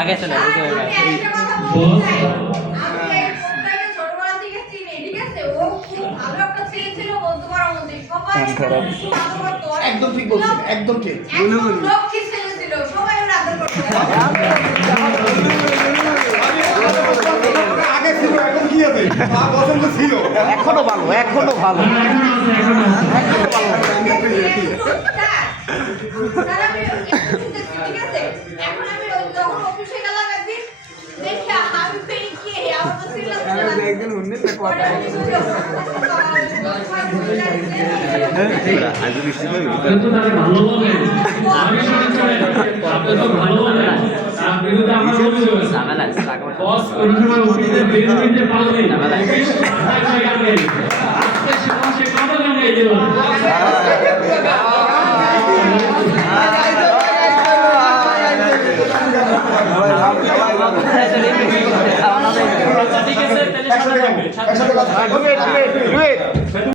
আগে চলে একদম ঠিক বলছেন, একদম ঠিক। লক্ষ্মী ছেলে ছিল, সবাই ওর আদর করতো। আগে ছিল, এখন কি আছে? পছন্দ ছিল, এখনো ভালো, এখনো ভালো। স্যার, আমি ঠিক আছে, এখন আমি যখন অফিসে গেলাম একদিন দেখি আমি পেয়ে কি আমার তো ছিল একদিন উন্নি তো কথা কিন্তু তারা ভালো বলে আমি শুনেছি আপনি তো ভালো বলে তার বিরুদ্ধে আমার অভিযোগ আছে বস কোন সময় অফিসে বের হইতে পারলে অফিস মাথায় করে গান গাইছে আজকে সে কত গান গাইতে ঠিক আছে তাহলে সাথে থাকবে একসাথে কথা।